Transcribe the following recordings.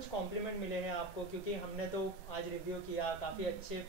कुछ कॉम्प्लीमेंट मिले हैं आपको, क्योंकि हमने तो आज रिव्यू किया, काफ़ी अच्छे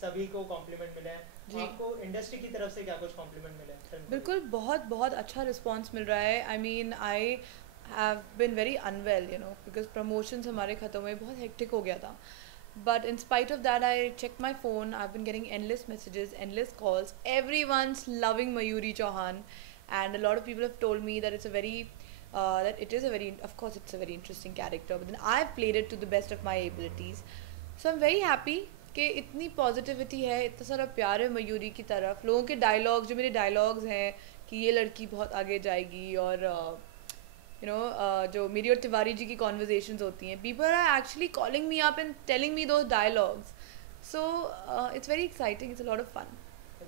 सभी को कॉम्प्लीमेंट मिले हैं, जी, आपको इंडस्ट्री की तरफ से क्या कुछ कॉम्प्लीमेंट मिले हैं फिल्म को बिल्कुल लेकर? बहुत बहुत अच्छा रिस्पांस मिल रहा है। I mean I have been very unwell because promotions हमारे ख़त्म हुए, बहुत हेक्टिक हो गया था। But in spite of that, I checked my phone. I've been getting endless messages, endless calls. Everyone's loving Mayuri Chauhan, and a lot of people have told me that it's a very, that it is a very, of course, it's a very interesting character. But then I've played it to the best of my abilities, so I'm very happy कि इतनी positivity है, इतना सारा प्यार है मयूरी की तरफ। लोगों के डायलॉग्स, जो मेरे डायलॉग्स हैं कि ये लड़की बहुत आगे जाएगी, और जो मेरी और तिवारी जी की कॉन्वर्जेशंस होती हैं, people are actually calling me up and telling me those dialogues. So it's very exciting, it's a lot of fun.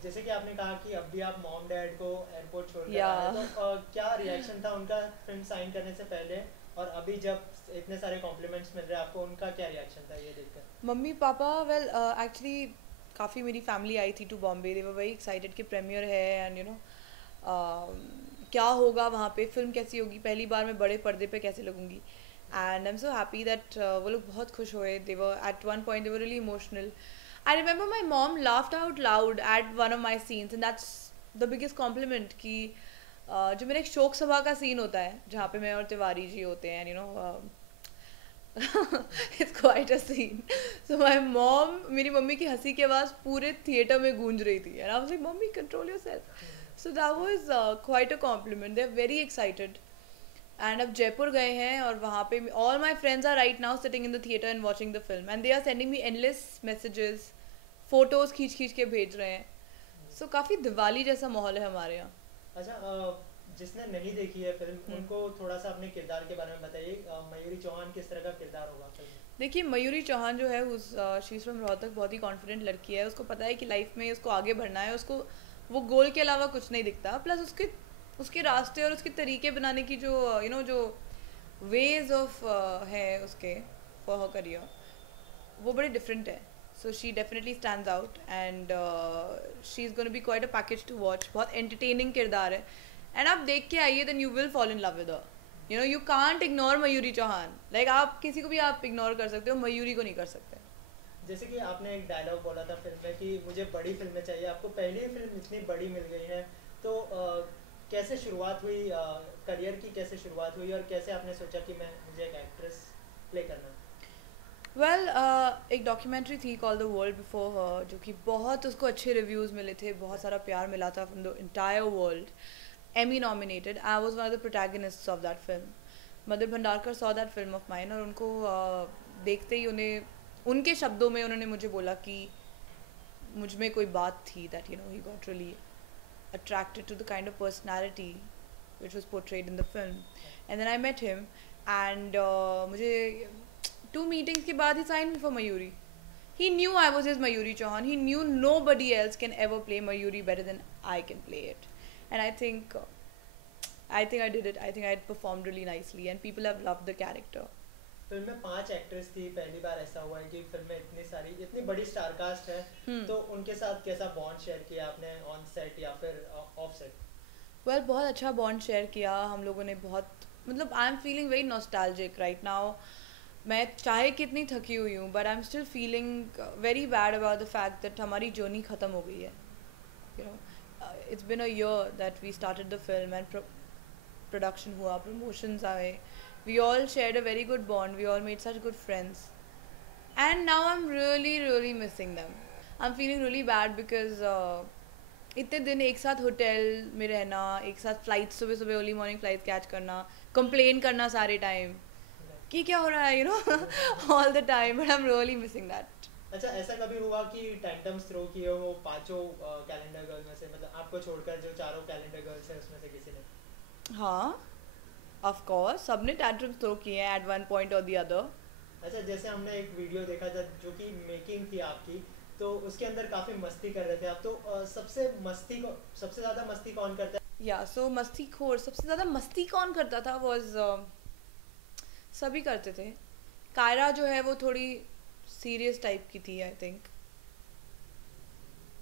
जैसे कि आपने कहा कि अभी आप मॉम डैड को एयरपोर्ट छोड़कर या आ रहे हैं, तो क्या रिएक्शन था उनका फिल्म साइन करने से पहले, और अभी जब इतने सारे कॉम्प्लीमेंट्स मिल रहे हैं आपको, उनका क्या रिएक्शन था ये देखकर? मम्मी पापा, वेल एक्चुअली काफ़ी मेरी फैमिली आई थी to Bombay. They were very excited कि प्रीमियर है, एंड क्या होगा वहाँ पे, फिल्म कैसी होगी, पहली बार मैं बड़े पर्दे पे कैसे लगूंगी। And I am so happy that वो लोग बहुत खुश हुए। They were at one point they were really emotional. I remember my mom laughed out loud at one of my scenes, and that's the biggest compliment कि जो मेरा एक शोक सभा का सीन होता है जहाँ पे मैं और तिवारी जी होते हैं, it's quite a scene. So my mom, मेरी मम्मी की हंसी की आवाज़ पूरे थिएटर में गूंज रही थी, and I was like, "Mommy, control yourself." So that was quite a compliment. They're very excited. And अब जयपुर गए हैं, और वहाँ पे all my friends are right now sitting in the theater and watching the film, and they are sending me endless messages, photos खींच खींच के भेज रहे हैं. So काफ़ी दिवाली जैसा माहौल है हमारे यहाँ. अच्छा, जिसने नहीं देखी है फिल्म, हम्म. उनको थोड़ा सा अपने किरदार के बारे में बताइए। मयूरी चौहान किस तरह का किरदार होगा फिल्म में? देखिए, मयूरी चौहान जो है, उस शी फ्रॉम रोहतक, बहुत ही कॉन्फिडेंट लड़की है। उसको पता है कि लाइफ में उसको आगे बढ़ना है, उसको वो गोल के अलावा कुछ नहीं दिखता। प्लस उसके उसके रास्ते और उसके तरीके बनाने की जो जो वेज ऑफ है उसके फॉर हर करियर, वो बड़े डिफरेंट है। So she definitely stands out, and she is gonna be quite a package to watch. बहुत एंटरटेनिंग किरदार है, एंड आप देख के आइए, then you will fall in love with her. You can't ignore Mayuri Chauhan. Like आप किसी को भी आप इग्नोर कर सकते हो, मयूरी को नहीं कर सकते। जैसे कि आपने एक डायलॉग बोला था फिल्म में कि मुझे बड़ी फिल्में चाहिए, आपको पहली ही फिल्म इतनी बड़ी मिल गई है, तो कैसे शुरुआत हुई, करियर की कैसे शुरुआत हुई, और कैसे आपने सोचा कि मैं मुझे एक एक्ट्रेस प्ले करना है? वेल एक डॉक्यूमेंट्री थी call the world before her, जो कि बहुत उसको अच्छे रिव्यूज़ मिले थे, बहुत सारा प्यार मिला था from the entire world. Emmy nominated, I was one of the protagonists of that film. Madhur Bhandarkar saw that film of mine, और उनको देखते ही उन्हें, उनके शब्दों में उन्होंने मुझे बोला कि मुझ में कोई बात थी, that he got really attracted to the kind of personality which was portrayed in the film. And then I met him, and मुझे 2 meetings के बाद he signed me for Mayuri. He knew I was his Mayuri Chauhan. He knew nobody else can ever play Mayuri better than I can play it. And I think I did it. I think I performed really nicely, and people have loved the character. Film में 5 actress थी, पहली बार ऐसा हुआ है कि film में इतनी सारी, इतनी बड़ी स्टार कास्ट है, Hmm. तो उनके साथ कैसा बॉन्ड शेयर किया आपने, ऑन सेट या फिर ऑफ सेट? वेल बहुत अच्छा बॉन्ड शेयर किया हम लोगों ने। बहुत, मतलब I am feeling very nostalgic right now. मैं चाहे कितनी थकी हुई हूँ, but I am still feeling very bad about the fact that हमारी जर्नी ख़त्म हो गई है। It's been a year that we started the film, and production हुआ, प्रमोशंस आए, we all shared a very good bond, we all made such good friends, and now I am really really missing them. I am feeling really bad because इतने दिन एक साथ hotel में रहना, एक साथ फ्लाइट, सुबह सुबह अर्ली मॉर्निंग फ्लाइट कैच करना, कंप्लेन करना सारे टाइम कि क्या हो रहा है, all the time, but I am really missing that. अच्छा, ऐसा कभी हुआ कि टैंटम्स थ्रो किए हो पांचों कैलेंडर गर्ल में से, मतलब आपको छोड़कर जो चारों कैलेंडर गर्ल्स हैं उसमें से किसी ने? हाँ, ऑफ कोर्स सबने टैंट्रम्स थ्रो किए हैं एट वन पॉइंट और द अदर। अच्छा, जैसे हमने एक वीडियो देखा था जो कि मेकिंग थी आपकी, तो उसके अंदर काफी मस्ती कर रहे थे आप, तो सबसे ज्यादा मस्ती कौन करता या सो मस्ती खोर, सबसे ज़्यादा मस्ती कौन करता था वॉज, सभी करते थे। कायरा जो है वो थोड़ी सीरियस टाइप की थी, आई थिंक।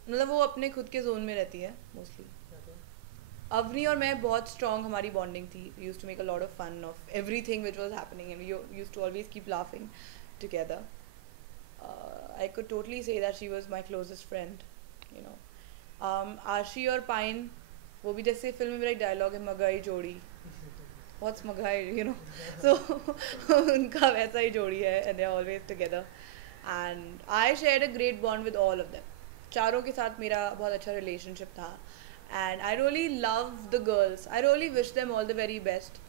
मतलब वो अपने खुद के जोन में रहती है मोस्टली। है? अवनी और मैं बहुत स्ट्रॉन्ग हमारी बॉन्डिंग थी. We used to make a lot of fun of everything which was happening and we used to always keep laughing together. I could totally say that she was my closest friend, you know. आशी और pine, वो भी जैसे film में मेरा एक dialogue है, मगाई जोड़ी, बहुत मगाई, यू नो. सो उनका वैसा ही जोड़ी है and they are always together. And I shared a great bond with all of them. चारों के साथ मेरा बहुत अच्छा रिलेशनशिप था and I really love the girls. I really wish them all the very best.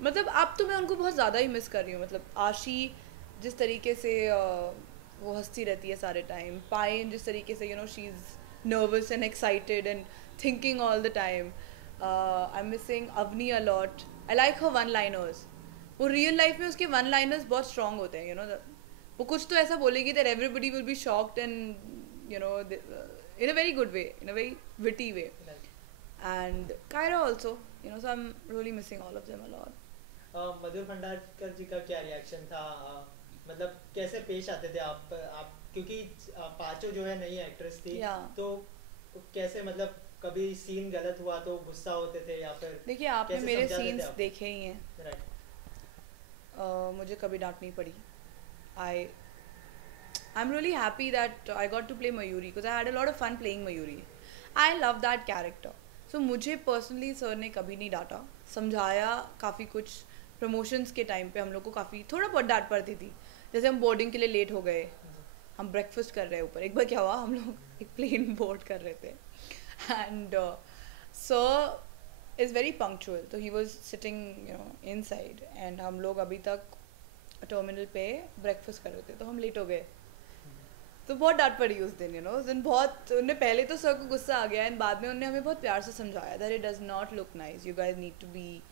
मतलब अब तो मैं उनको बहुत ज़्यादा ही मिस कर रही हूँ. मतलब आशी जिस तरीके से वो हंसती रहती है सारे टाइम, पाइन जिस तरीके से, you know, she is nervous and excited and thinking all the time. I am missing Avni a lot. I like her one liners. वो रियल लाइफ में उसके वन लाइनर्स बहुत स्ट्रॉन्ग होते हैं, यू नो. वो कुछ तो ऐसा बोलेगी that everybody will be shocked and, you know, in a very good way, in a very witty way. Right. And Kyra also, you know, so I'm really missing all of them a lot. मधुर भंडारकर जी का क्या reaction था? मतलब कैसे पेश आते थे आप क्योंकि पांचों जो है नई एक्ट्रेस थी. Yeah. तो कैसे, मतलब कभी सीन गलत हुआ तो गुस्सा होते थे या फिर देखिए, आपने कैसे मेरे समझाते थे सीन्स आप? देखे ही हैं. राइट. मुझे कभी डांट नहीं पड़ी. I'm really happy that I got to play Mayuri because I had a lot of fun playing Mayuri. I love that character. So मुझे पर्सनली सर ने कभी नहीं डांटा, समझाया काफ़ी कुछ. प्रमोशंस के टाइम पे हम लोग को काफ़ी थोड़ा बहुत डांट पड़ती थी. जैसे हम बोर्डिंग के लिए लेट हो गए, हम ब्रेकफास्ट कर रहे हैं ऊपर. एक बार क्या हुआ, हम लोग एक प्लेन बोर्ड कर रहे थे and sir is very punctual, तो he was sitting, you know, inside and हम लोग अभी तक टर्मिनल पे ब्रेकफास्ट कर रहे थे, तो हम लेट हो गए. तो बहुत डांट पड़ी उस दिन, यू नो. उस दिन बहुत, उन्हें पहले तो सर को गुस्सा आ गया एंड बाद में उन्होंने हमें बहुत प्यार से समझाया that it does not look nice, you guys need to be,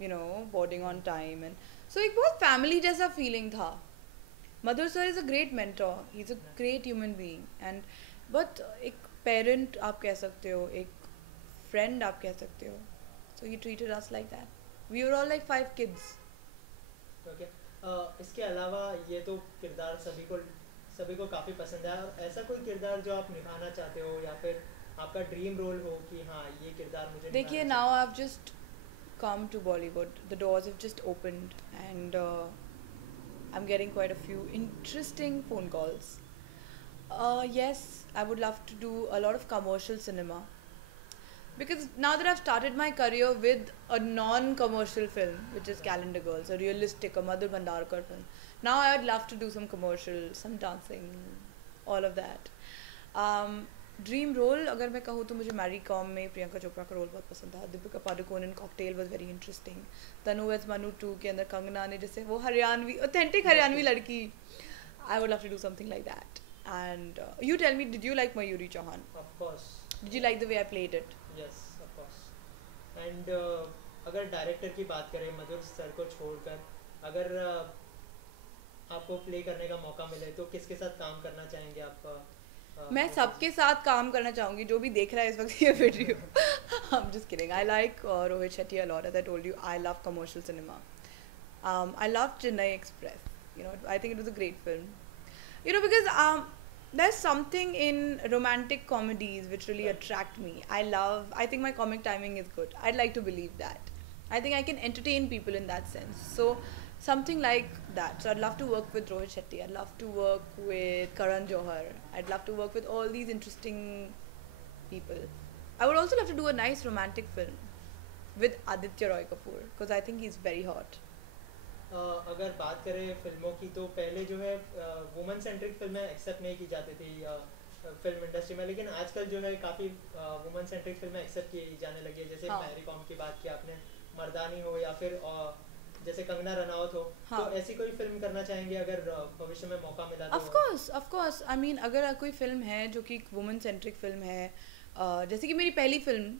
you know, boarding on time. And so एक बहुत फैमिली जैसा फीलिंग था. Madhur sir is a great mentor, he is a great human being and बहुत एक parent आप कह सकते हो, एक फ्रेंड आप कह सकते हो. So he treated us like that. We were all like 5 kids. Okay. इसके अलावा ये तो किरदार सभी को काफ़ी पसंद है. और ऐसा कोई किरदार जो आप निभाना चाहते हो या फिर आपका ड्रीम रोल हो कि हाँ ये किरदार मुझे देखिए, निभाना now I have just come to Bollywood. The doors have just opened and I'm getting quite a few interesting phone calls. Yes, I would love to do a lot of commercial cinema. Because now that I've started my career with a non-commercial film, which is Calendar Girls, a realistic, a Madhur Bhandarkar film, now I would love to do some commercial, some dancing, all of that. Dream role अगर मैं कहूँ तो मुझे Mary com में प्रियंका चोपड़ा का role बहुत पसंद था. Deepika Padukone in Cocktail was very interesting. Tanu weds Manu 2 के अंदर कंगना ने जैसे वो हरियाणवी, ऑथेंटिक हरियाणवी लड़की, I would love to do something like that. And you tell me, did you like Mayuri Chauhan? Of course. Did you like the way I played it? Yes, of course. And अगर director की बात करें मधुर sir को छोड़कर, अगर आपको play करने का मौका मिले तो किसके साथ काम करना चाहेंगे आप? मैं सबके साथ काम करना चाहूँगी जो भी देख रहा है इस वक्त ये video. I am just kidding. I like Rohit Shetty a lot. As I told you, I love commercial cinema. I love Chennai Express. You know, I think it was a great film. You know, because there's something in romantic comedies which really attract me. I think my comic timing is good. I'd like to believe that. I think I can entertain people in that sense. So something like that. So I'd love to work with Rohit Shetty. I'd love to work with Karan Johar. I'd love to work with all these interesting people. I would also love to do a nice romantic film with Aditya Roy Kapoor because I think he's very hot. अगर बात करें फिल्मों की तो पहले जो है women centric फिल्में एक्सेप्ट नहीं की जाती थी फिल्म इंडस्ट्री में, लेकिन आजकल जो है काफ़ी वुमेन सेंट्रिक फिल्में एक्सेप्ट की जाने लगी है. जैसे मैरी कॉम की बात की आपने, मर्दानी हो या फिर जैसे कंगना रनावत हो. हाँ. तो ऐसी कोई फिल्म करना चाहेंगे अगर भविष्य में मौका मिला तो? Of course. आई मीन अगर कोई फिल्म है जो कि वुमेन सेंट्रिक फिल्म है, जैसे कि मेरी पहली फिल्म,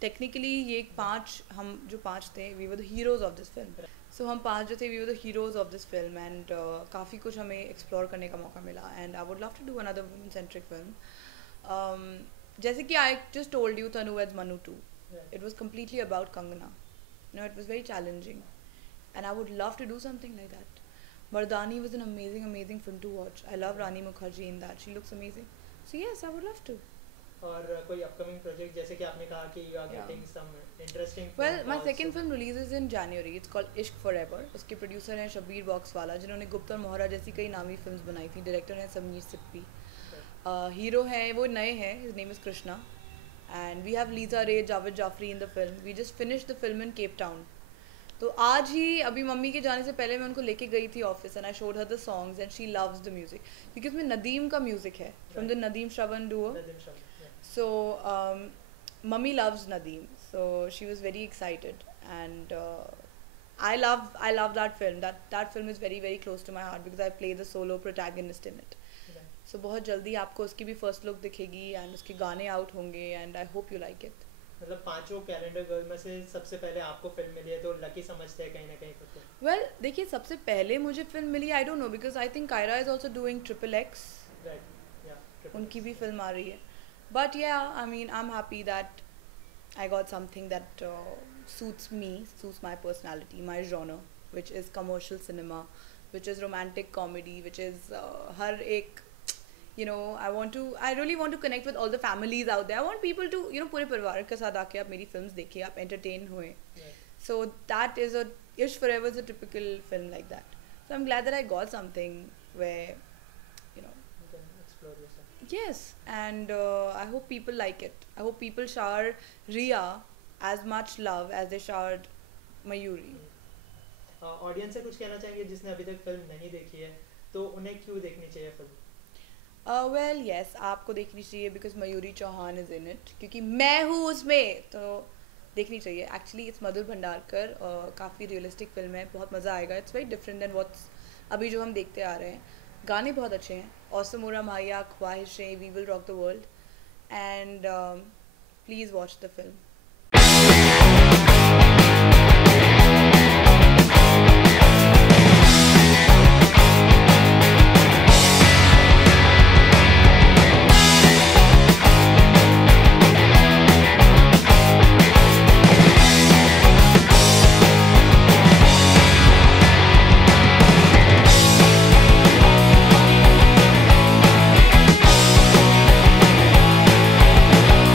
टेक्निकली ये 5, हम जो 5 थे, we were the heroes of this film. So हम 5 जो थे, we were the heroes of this film and काफ़ी कुछ हमें एक्सप्लोर करने का मौका मिला. And I would love to do another women centric film. जैसे कि I just told you Tanu weds Manu 2, it was completely about Kangana. No, it was very challenging and I would love to do something like that. Mardani was an amazing film to watch. I love Rani Mukherjee in that. She looks amazing. So yes, I would love to. और कोई upcoming project, जैसे कि आपने कहा कि you are Yeah. Getting some interesting Well, my second film releases in January. It's called Ishq Forever. उसके producer हैं शब्बीर बॉक्सवाला, जिन्होंने गुप्ता और मोहरा जैसी कई नामी फिल्म्स बनाई थी. डायरेक्टर हैं समीर सिप्पी. हीरो हैं वो नए हैं. His name is Krishna. And we have Lisa Ray, Javed Jafri in the film. We just finished the film in Cape Town. तो आज ही अभी मम्मी के जाने से पहले मैं उनको लेके गई थी office and I showed her the songs and she loves the music क्योंकि उसमें नदीम का म्यूजिक है from the Nadeem Shravan Duo. So mummy loves Nadeem, so she was very excited, and I love that film. That film is very close to my heart because I play the solo protagonist in it. So बहुत जल्दी आपको उसकी भी first look दिखेगी and उसके गाने out होंगे and I hope you like it. मतलब पांचों कैलेंडर गर्ल में से सबसे पहले आपको फिल्म मिली है तो लकी समझते हैं कहीं ना कहीं खुद को. Well देखिए सबसे पहले मुझे फिल्म मिली I don't know because I think Kyra is also doing Triple X. Right. Yeah. उनकी भी फिल्म आ रही है. But yeah, I mean, I'm happy that I got something that suits me, suits my personality, my genre, which is commercial cinema, which is romantic comedy, which is har ek, you know, I really want to connect with all the families out there. I want people to, you know, पूरे परिवार के साथ आके आप मेरी films देखिए, आप entertain हुए. Right. So that is Ishq Forever is a typical film like that. So I'm glad that I got something where, you know. You can explore yourself. Yes, and I hope people like it. I hope people shower Riya as much love as they showered Mayuri. Audience से कुछ कहना चाहेंगे जिसने अभी तक film नहीं देखी है तो उन्हें क्यों देखनी चाहिए फिल्म? Well, yes, आपको देखनी चाहिए because Mayuri Chauhan is in it. क्योंकि मैं हूँ उसमें तो देखनी चाहिए. Actually, it's मधुर भंडारकर. काफ़ी रियलिस्टिक फिल्म है. बहुत मज़ा आएगा. It's very different than what's अभी जो हम देखते आ रहे हैं. गाने बहुत अच्छे हैं. Osumura Maya, Khwahishein, We Will Rock the World. And please watch the film.